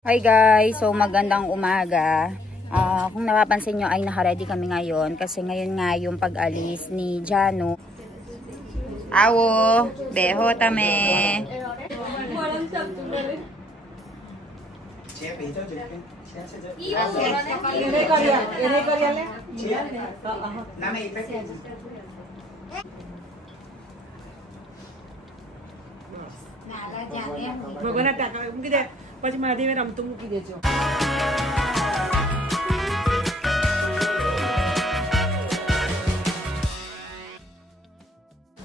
Hi guys! So magandang umaga. Kung napapansin nyo ay naka-ready kami ngayon kasi ngayon nga yung pag-alis ni Jano. Awo! Beho tame!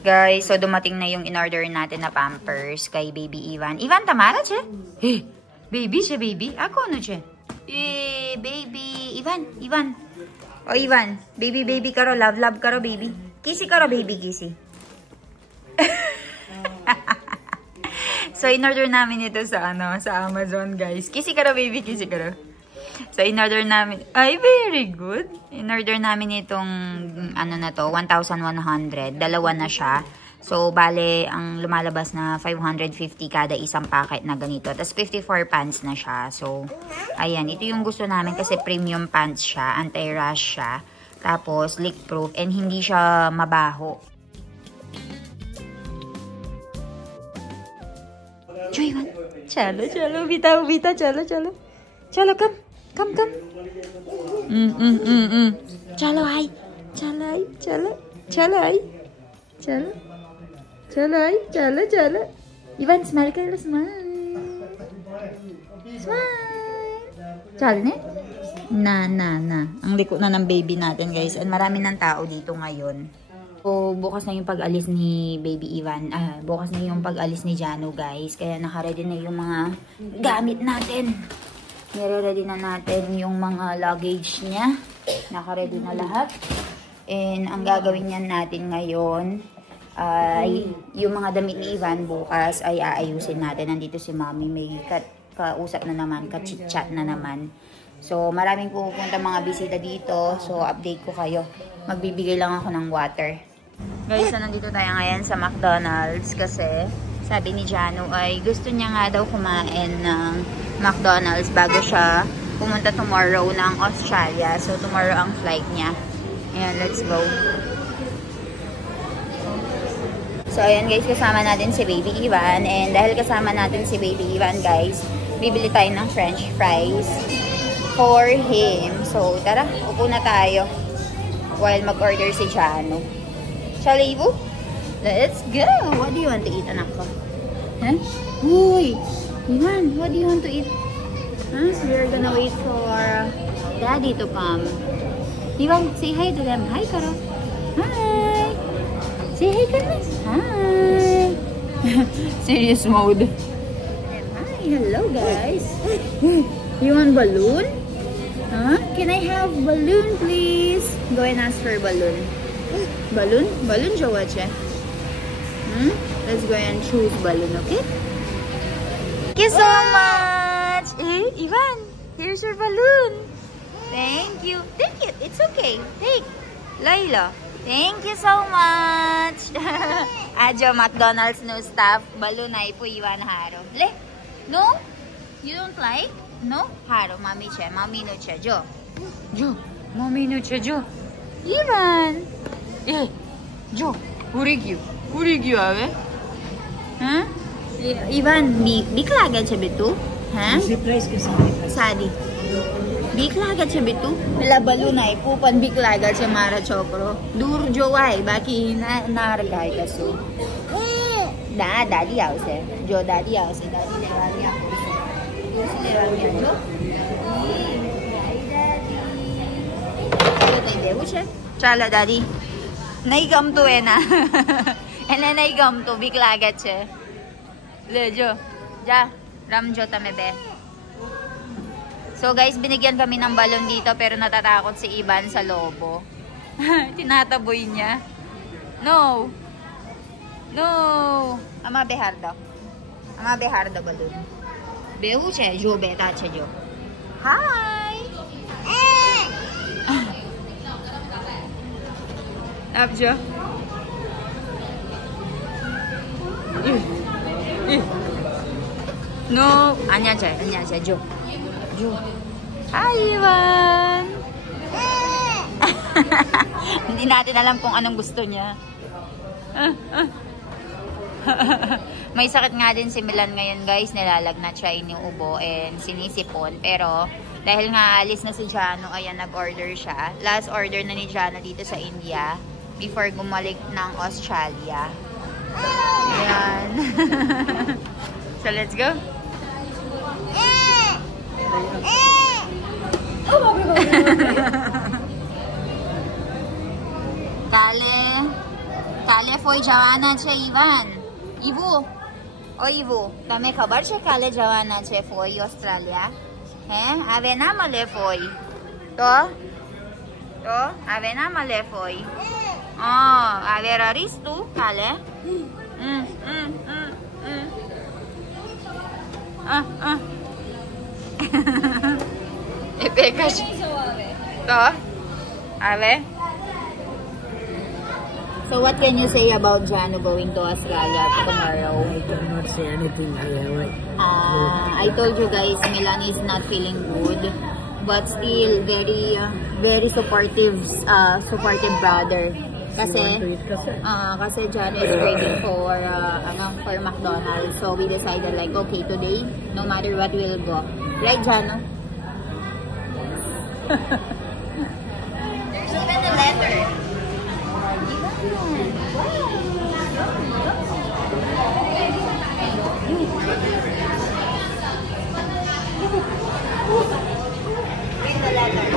Guys, so dumating na yung in-order natin na Pampers kay Baby Ivan. Ivan, tamara che? Eh, baby che, baby? Ako ano che? Eh, baby. Ivan. O Ivan, baby karo, love karo, baby. Kisi karo, baby, kisi. So, in-order namin ito sa Amazon, guys. Kisi karo, baby, kisi karo. So, in-order namin. Ay, very good. In-order namin itong, na to, 1,100. Dalawa na siya. So, bale, ang lumalabas na 550 kada isang packet na ganito. Tapos, 54 pants na siya. So, ayan. Ito yung gusto namin kasi premium pants siya. Anti-rash siya. Tapos, leak-proof. And hindi siya mabaho. Joywan. Chalo. Vita. Chalo. Chalo, come. Chalo, hi. Chalo. Ivan, smile ka. Smile. Chalo, ne? Na. Ang liko na ng baby natin, guys. And marami ng tao dito ngayon. So, bukas na yung pag-alis ni Baby Ivan. Bukas na yung pag-alis ni Jano, guys. Kaya naka-ready na yung mga gamit natin. Nire-ready na natin yung mga luggage niya. Naka-ready na lahat. And ang gagawin niyan natin ngayon ay yung mga damit ni Ivan bukas ay aayusin natin. Nandito si Mommy. May kausap na naman, ka-chit-chat na naman. So, maraming pupunta mga bisita dito. So, update ko kayo. Magbibigay lang ako ng water. Guys, so nandito tayo ngayon sa McDonald's kasi sabi ni Jano ay gusto niya nga daw kumain ng McDonald's bago siya pumunta tomorrow ng Australia. So, tomorrow ang flight niya. Ayan, let's go. So, ayan guys, kasama natin si Baby Ivan. And dahil kasama natin si Baby Ivan, guys, bibili tayo ng french fries for him. So, tara, upo na tayo while mag-order si Jano. Shalibu? Let's go! What do you want to eat, anak ko? Huh? Uy! Ivan, what do you want to eat? Huh? So we're gonna wait for Daddy to come. Ivan, say hi to them. Hi, Karo. Hi! Say hi, Karo. Hi! Serious mode. Hi, hello guys. You want balloon? Huh? Can I have balloon, please? Go and ask for balloon. Balloon? Balloon, Jowache. Let's go and choose balloon, okay? Thank you so much! Ivan, here's your balloon. Thank you. Take it. It's okay. Take. Layla. Thank you so much. Ajo, McDonald's no staff. Balloon ay po Ivan Haro. Le? No? You don't like? No? Haro, mami che. Mami no che. Jo. Mami no che. Jo. Ivan. Jo. Urigyu ave. Huh? Ivan, big laga che betu? Huh? Surprise kasi. Sadi. Big laga che betu? Mela balloon ay pupan big laga che mara chokro. Dur jowai baki nargai kaso. Daddy આવશે. જો દાદી આવશે. દાદી લેવાની આવશે. લેવાની આવજો. ચાલો તઈ દેવું છે? ચાલો દાદી. નહીં ગમતું એના. એને નહીં ગમતું. બીક લાગે છે. લેજો. જા. રમજો તમે બે. So guys, binigyan kami ng balon dito pero natatakot si Ivan sa lobo. Tinataboy niya. No. Ama behar daw. Balon. Behu છે. જો બેટા છે જો. Hi. આપજો. No, anya છે જો. Hi, Ivan! Hindi natin alam kung anong gusto niya. May sakit nga din si Milan ngayon, guys. Nilalagnat siya, iniubo and sinisipon. Pero dahil nga alis na si Jano, ayan, nag-order siya. Last order na ni Jano dito sa India before gumalik ng Australia. Ayan. So, let's go. काले फोई जवाना छे इवान इवो ओ इवो तमे खबर छे काले जवाना छे फोई ऑस्ट्रेलिया हैं आवे ना मले फोई तो आवे ना मले फोई आवे ररीस तू काले Epekash to आवे. So what can you say about Jano going to Australia tomorrow? I cannot say anything. I told you guys, Milan is not feeling good, but still very supportive brother. Kasi Jano is craving for McDonald's, so we decided like, okay, today no matter what we'll go. Right, Jano? There's even a letter. Read the letter.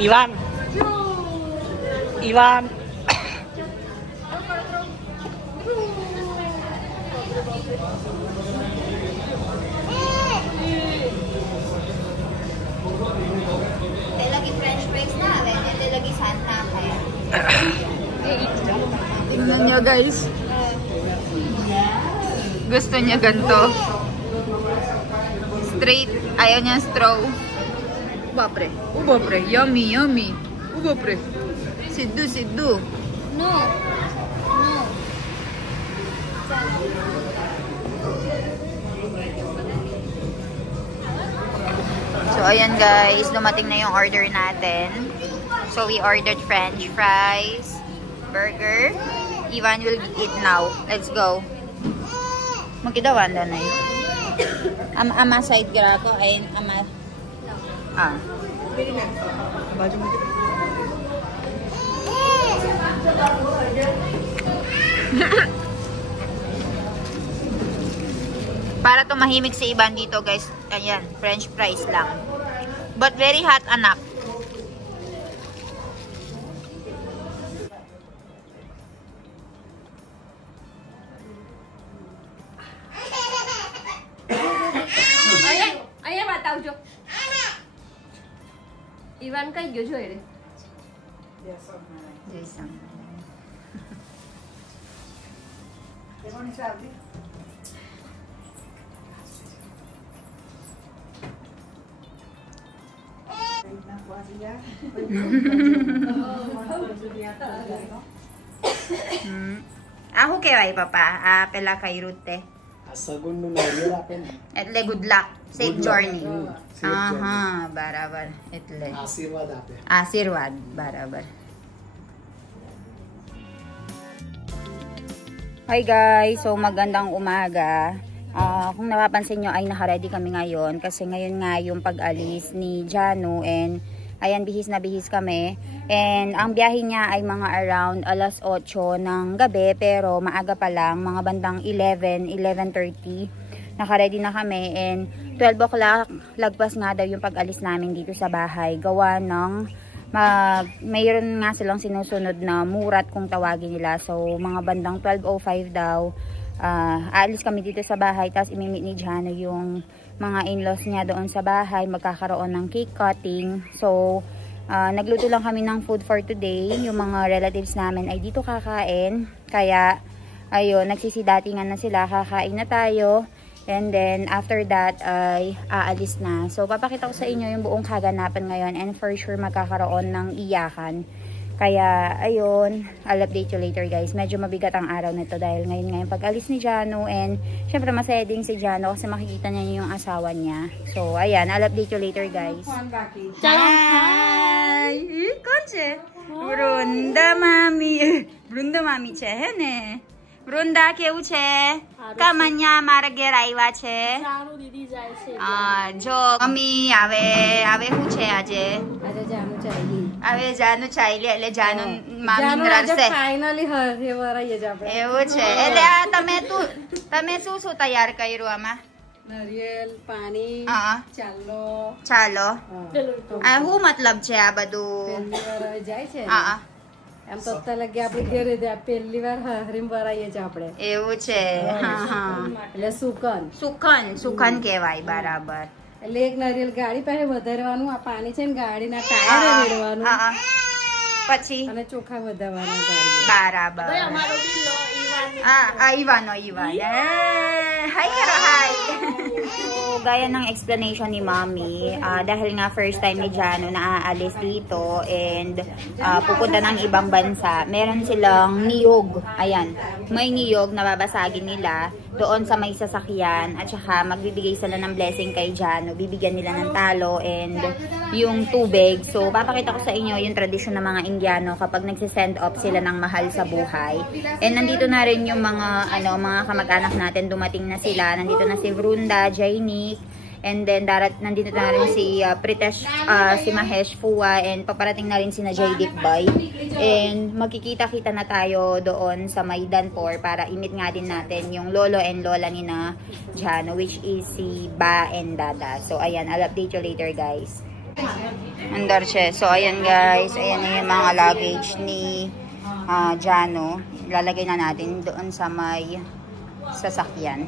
Ivan. Lagi French fries na, lagi Santa kaya. Tingnan nyo, guys. Gusto niya ganito. Straight, ayaw niya straw. Ubapre. Yummy. Ubapre. Siddu. No. So, ayan guys, dumating na yung order natin. So, we ordered French fries, burger. Ivan will eat now. Let's go. Magkidawan na eh. Ama side gara ko ay ama. Para tumahimik si Ivan dito, guys. Ayan, French fries lang. But very hot, anak. Ayan, matawag. Ivan kay gyo joy re. Jason. Ako kay papa, pela kay Rute. Segundo nahihirapan. Etle good luck. Safe journey. Aha, barabar. Etle. Asirwad, barabar. Hi guys, so magandang umaga. Kung napapansin nyo ay naka-ready kami ngayon kasi ngayon nga yung pag-alis ni Jano and ayan, bihis na bihis kami. And ang biyahe niya ay mga around alas 8 ng gabi pero maaga pa lang, mga bandang 11:30. Naka-ready na kami and 12 o'clock lagpas nga daw yung pag-alis namin dito sa bahay. Gawa ng mayroon nga silang sinusunod na murat kung tawagin nila. So mga bandang 12:05 daw. Aalis kami dito sa bahay tapos imimit ni Jano yung mga in-laws niya doon sa bahay, magkakaroon ng cake cutting. So nagluto lang kami ng food for today. Yung mga relatives namin ay dito kakain, kaya ayun, nagsisidatingan na sila, kakain na tayo And then, after that, ay aalis na. So, papakita ko sa inyo yung buong kaganapan ngayon. And for sure, magkakaroon ng iyakan. Kaya, ayun, I'll update you later guys. Medyo mabigat ang araw nito dahil ngayon pag-alis ni Jano. And, syempre, masaya din si Jano kasi makikita niya yung asawa niya. So, ayan, I'll update you later guys. Hi! Konche! Brunda mami. Brunda mami છે હે ને? વૃંદા કેવું છે? કામન્યા મારા ઘેર આવ્યા છે. સારું દીદી જાય છે. જો મમ્મી આવે શું છે આજે? આજે જાનું ચાલી. હવે જાનું ચાલી એટલે જાનું મામી રડશે. ફાઇનલી હરે વરાઈએ જ આપણે. એવું છે. એટલે આ તમે શું તૈયાર કર્યું આમાં? નારિયેલ, પાણી, ચાલો. ચાલો. આ શું મતલબ છે આ બધું? પહેલી વાર હવે જાય છે. એમ તો અત્યારે લગી આપણે ઘરે પહેલી વાર હરીમ ભરાઈએ છે આપણે. એવું છે. એટલે સુકન કહેવાય. બરાબર. એટલે એક નારિયેલ ગાડી પાસે વધારવાનું, આ પાણી છે ને ગાડીના ટાયર રેડવાનું, પછી અને ચોખા વધારવાના ગાડી. બરાબર. Ivan. Hi karo, hi. So, gaya ng explanation ni Mommy, dahil nga first time ni Jano na aalis dito and pupunta ng ibang bansa, meron silang niyog. Ayan, may niyog na babasagin nila doon sa may sasakyan at saka magbibigay sila ng blessing kay Jano. Bibigyan nila ng talo and yung tubig. So, papakita ko sa inyo yung tradisyon ng mga Indiano kapag nagsisend off sila ng mahal sa buhay. And nandito na rin yung mga kamag-anak natin, dumating na sila. Nandito na si Vrunda, Jainik, and then nandito na rin si Pritesh, si Mahesh Fuwa, and paparating na rin si na Jaidik Bay. And magkikita-kita na tayo doon sa Maidanpur para imit nga din natin yung lolo and lola ni na Jano, which is si Ba and Dada. So ayan, I'll update you later guys. Andar siya. So ayan guys, ayan na yung mga luggage ni Jano. Lalagay na natin doon sa may sasakyan.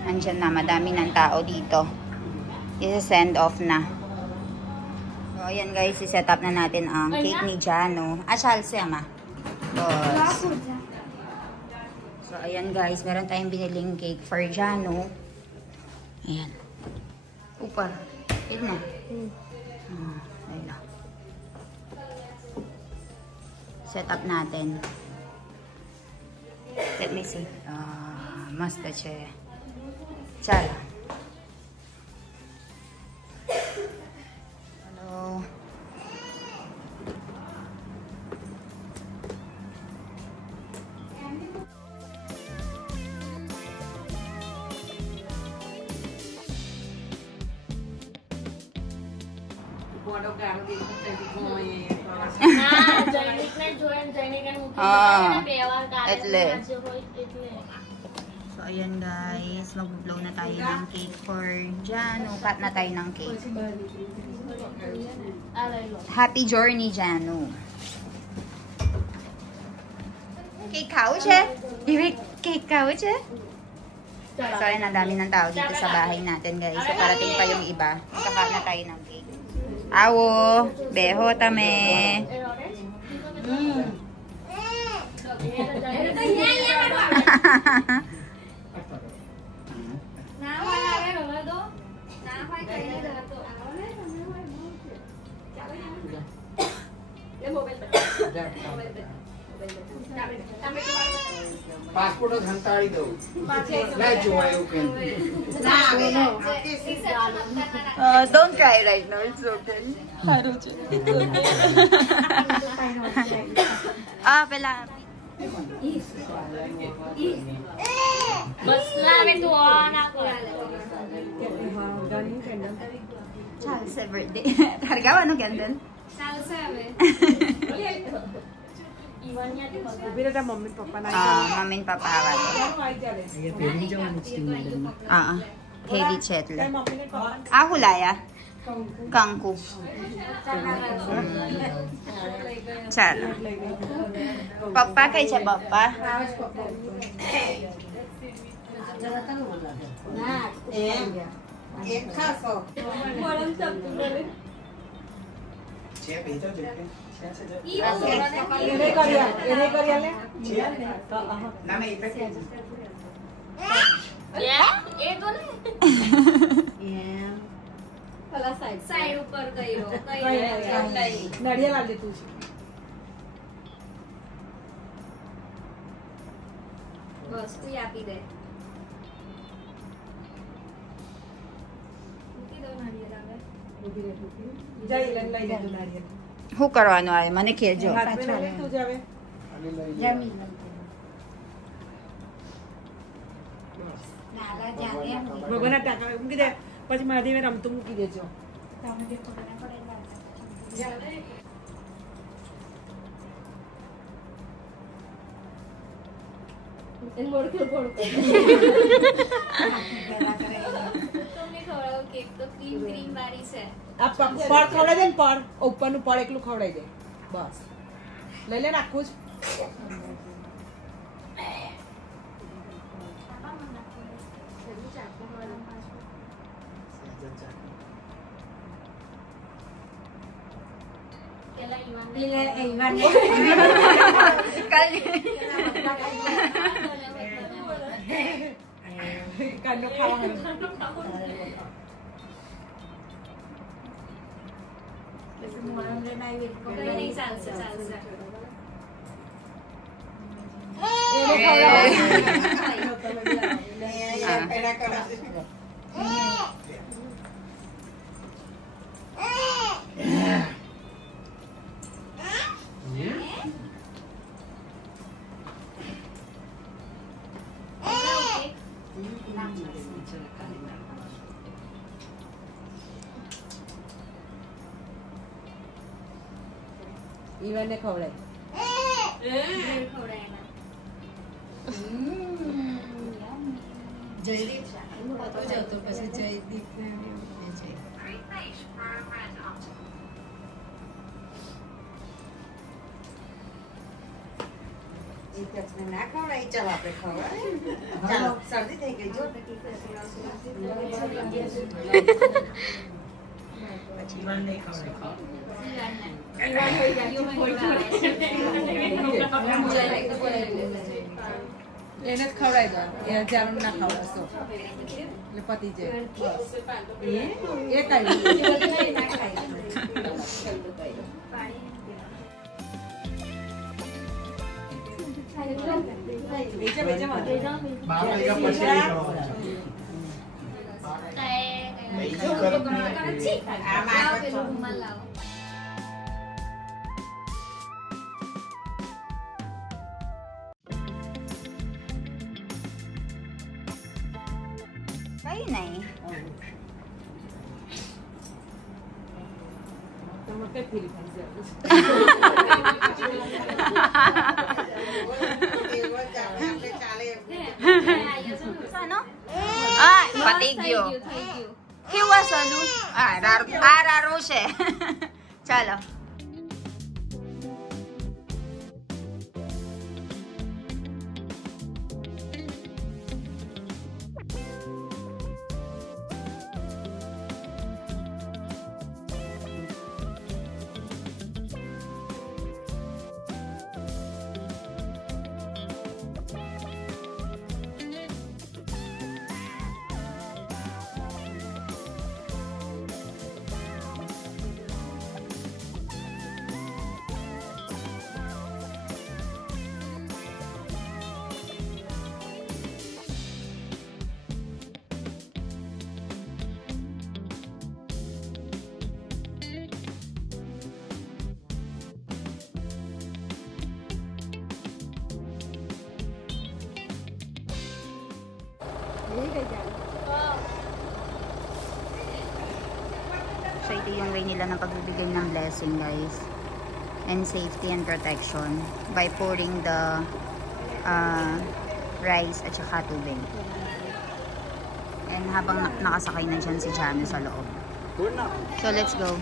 Andyan na, madami ng tao dito. I-send off na. So, ayan guys, i-set up na natin ang cake ni Jano. Chalse ma. So, ayan guys, meron tayong biniling cake for Jano. Ayan. Upar. Ito na. Ayan na. Set up natin. Let me see. Masta siya. Chala. Hello. So, ayan guys, mag-blow na tayo ng cake for Jano. Cut na tayo ng cake. Happy journey, Jano. Cake kao siya? Cake kao siya? So, ayan, ang dami ng tao dito sa bahay natin guys. So, parating pa yung iba. Magka-cut na tayo ng cake. Awo, beho tame. Passport જ હંતાડી દઉં ના જોવાયું કે Don't cry right now, it's okay. Pala. બસ લાવે તું આના કર Charles' birthday. Hargawa, ano candle? ચાલશે હવે ઈવાનિયા થી ઉભી રહેતા મમ્મી પપ્પા ના Mami and Papa awal. ये पेरी जवान steam Heavy chetle. Hulaya? Kangku. Chalo. Papa kay siya papa. છે ભેજો જો કે ના ના ઇફેક્ટ એ તો ને એમ પેલા સાઈડ સાઈડ ઉપર કર્યો નડિયા લાલ તું છે બસ તું આપી દે મૂકી દો નાળિયેર હવે જઈ લઈ લે તું નારિયેળ શું કરવાનું આવે મને કહેજો. તું જાવે જમી ભગવાનના ટાકા મૂકી દે પછી મહાદેવે રમતું મૂકી દેજો તમને ખવડાવો કેક તો ક્રીમ ક્રીમ વાળી છે આ પડ ખવડાવી દે ને પડ ઉપરનું પડ એકલું ખવડાવી દે બસ લઈ લે નાખું જ કાનો ખાવાનું કઈ નહીં ચાલશે ચાલશે ઈવનને ખવડાય ના ખવડાય ચાલ આપણે ખવડાય ચાલો શરદી થઈ ગઈ જો એને જ ખવડાવી દો એ હજારો ના ખવડાવશો એટલે પતી જાય એ કઈ નહીં. પતી ગયો. કેવું સનું? આ રારું છે. ચાલો. So ito yung way nila ng pagbibigay ng blessing, guys, and safety and protection by pouring the rice at saka tubig. And habang nakasakay na dyan si Jano sa loob. So let's go.